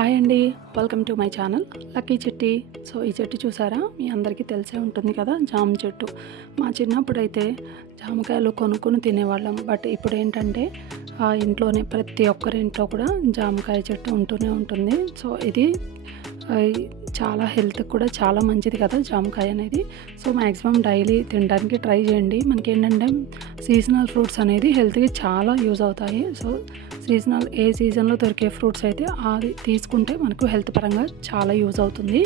Hi అండి. Welcome to my channel lucky Chetty so ఈ చెట్టు చూసారా? మీ అందరికీ తెలిసే ఉంటుంది కదా జామ చెట్టు. మా చిన్నప్పుడు అయితే జామకాయలు కొనుక్కొని తినేవాళ్ళం. బట్ ఇప్పుడు ఏంటంటే ఆ ఇంట్లోనే ప్రతి ఒక్కరి ఇంట్లో కూడా జామకాయ చెట్టు ఉంటూనే ఉంటుంది. సో ఇది చాలా హెల్త్కి కూడా చాలా మంచిది కదా జామకాయ అనేది. సో మ్యాక్సిమం డైలీ తినడానికి ట్రై చేయండి. మనకి ఏంటంటే సీజనల్ ఫ్రూట్స్ అనేది హెల్త్కి చాలా యూజ్ అవుతాయి. సో సీజనల్ ఏ సీజన్లో దొరికే ఫ్రూట్స్ అయితే అది తీసుకుంటే మనకు హెల్త్ పరంగా చాలా యూజ్ అవుతుంది.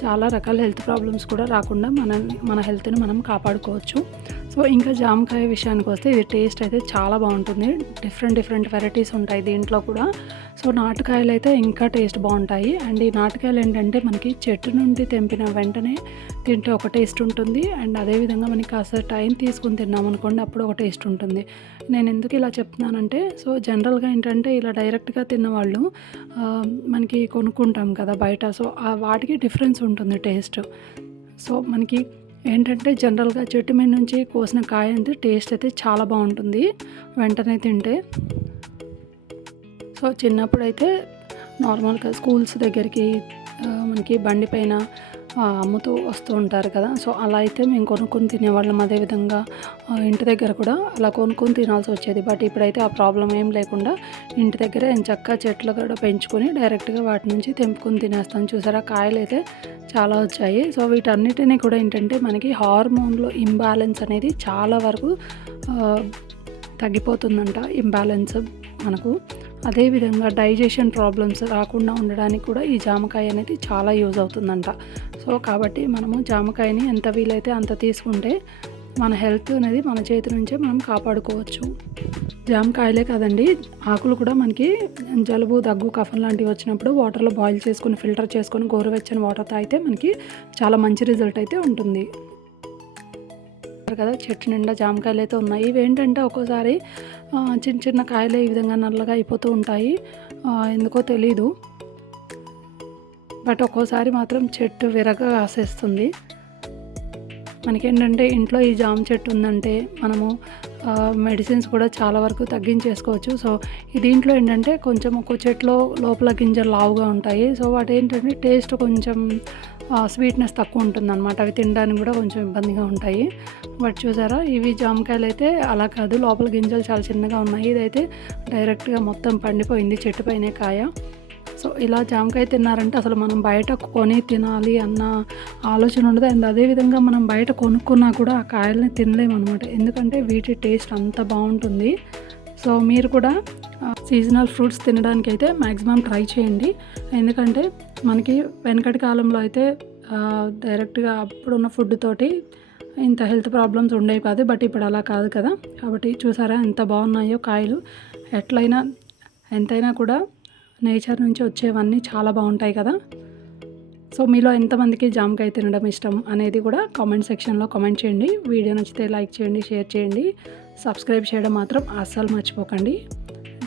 చాలా రకాల హెల్త్ ప్రాబ్లమ్స్ కూడా రాకుండా మన మన హెల్త్ని మనం కాపాడుకోవచ్చు. సో ఇంకా జామకాయ విషయానికి వస్తే ఇది టేస్ట్ అయితే చాలా బాగుంటుంది. డిఫరెంట్ డిఫరెంట్ వెరైటీస్ ఉంటాయి దీంట్లో కూడా. సో నాటుకాయలు అయితే ఇంకా టేస్ట్ బాగుంటాయి. అండ్ ఈ నాటకాయలు ఏంటంటే మనకి చెట్టు నుండి తెంపిన వెంటనే తింటే ఒక టేస్ట్ ఉంటుంది. అండ్ అదేవిధంగా మనకి కాస్త టైం తీసుకుని తిన్నాం అనుకోండి అప్పుడు ఒక టేస్ట్ ఉంటుంది. నేను ఎందుకు ఇలా చెప్తున్నానంటే సో జనరల్గా ఏంటంటే ఇలా డైరెక్ట్గా తిన్నవాళ్ళు మనకి కొనుక్కుంటాం కదా బయట. సో ఆ వాటికి డిఫరెన్స్ ఉంటుంది టేస్ట్. సో మనకి ఏంటంటే జనరల్గా చెట్టు మీద నుంచి కోసిన కాయ అంటే టేస్ట్ అయితే చాలా బాగుంటుంది. వెంటనే తింటే. సో చిన్నప్పుడు అయితే నార్మల్గా స్కూల్స్ దగ్గరికి మనకి బండి పైన అమ్ముతూ వస్తూ ఉంటారు కదా. సో అలా అయితే మేము కొనుక్కొని తినేవాళ్ళం. అదేవిధంగా ఇంటి దగ్గర కూడా అలా కొనుక్కొని తినాల్సి వచ్చేది. బట్ ఇప్పుడైతే ఆ ప్రాబ్లం ఏం లేకుండా ఇంటి దగ్గర చక్కగా చెట్లు కూడా పెంచుకొని డైరెక్ట్గా వాటి నుంచి తెంపుకొని తినేస్తాం. చూసారా? కాయలు అయితే చాలా వచ్చాయి. సో వీటన్నిటినీ కూడా ఏంటంటే మనకి హార్మోన్లో ఇంబ్యాలెన్స్ అనేది చాలా వరకు తగ్గిపోతుందంట. ఇంబ్యాలెన్స్ మనకు. అదేవిధంగా డైజెషన్ ప్రాబ్లమ్స్ రాకుండా ఉండడానికి కూడా ఈ జామకాయ అనేది చాలా యూజ్ అవుతుందంట. సో కాబట్టి మనము జామకాయని ఎంత వీలైతే అంత తీసుకుంటే మన హెల్త్ అనేది మన చేతి నుంచే మనం కాపాడుకోవచ్చు. జామకాయలే కాదండి ఆకులు కూడా మనకి జలుబు దగ్గు కఫం లాంటివి వచ్చినప్పుడు వాటర్లో బాయిల్ చేసుకొని ఫిల్టర్ చేసుకొని గోరువెచ్చని వాటర్ తాగితే మనకి చాలా మంచి రిజల్ట్ అయితే ఉంటుంది. చూసారు కదా చెట్టు నిండా జామకాయలు అయితే ఉన్నాయి. ఇవి ఏంటంటే ఒక్కోసారి చిన్న చిన్న కాయలు ఈ విధంగా నల్లగా అయిపోతూ ఉంటాయి. ఎందుకో తెలీదు. బట్ ఒక్కోసారి మాత్రం చెట్టు విరగ కాసేస్తుంది. మనకేంటంటే ఇంట్లో ఈ జామ చెట్టు ఉందంటే మనము మెడిసిన్స్ కూడా చాలా వరకు తగ్గించేసుకోవచ్చు. సో దీంట్లో ఏంటంటే కొంచెం ఒక్కో చెట్లో లోపల గింజలు లావుగా ఉంటాయి. సో వాటి ఏంటంటే టేస్ట్ కొంచెం స్వీట్నెస్ తక్కువ ఉంటుందన్నమాట. అవి తినడానికి కూడా కొంచెం ఇబ్బందిగా ఉంటాయి. బట్ చూసారా ఇవి జామకాయలు అయితే అలా కాదు. లోపల గింజలు చాలా చిన్నగా ఉన్నాయి. ఇదైతే డైరెక్ట్గా మొత్తం పండిపోయింది చెట్టు పైనే కాయ. సో ఇలా జామకాయ తిన్నారంటే అసలు మనం బయట కొని తినాలి అన్న ఆలోచన ఉండదు. అండ్ అదేవిధంగా మనం బయట కొనుక్కున్నా కూడా ఆ కాయల్ని తినలేము అనమాట ఎందుకంటే వీటి టేస్ట్ అంత బాగుంటుంది. సో మీరు కూడా సీజనల్ ఫ్రూట్స్ తినడానికి అయితే మ్యాక్సిమం ట్రై చేయండి. ఎందుకంటే మనకి వెనకటి కాలంలో అయితే డైరెక్ట్గా అప్పుడున్న ఫుడ్ తోటి ఇంత హెల్త్ ప్రాబ్లమ్స్ ఉండేవి కాదు. బట్ ఇప్పుడు అలా కాదు కదా. కాబట్టి చూసారా ఎంత బాగున్నాయో కాయలు. ఎట్లయినా ఎంతైనా కూడా నేచర్ నుంచి వచ్చేవన్నీ చాలా బాగుంటాయి కదా. సో మీలో ఎంతమందికి జామకాయ తినడం ఇష్టం అనేది కూడా కామెంట్ సెక్షన్లో కామెంట్ చేయండి. వీడియో నచ్చితే లైక్ చేయండి షేర్ చేయండి. సబ్స్క్రైబ్ చేయడం మాత్రం అస్సలు మర్చిపోకండి.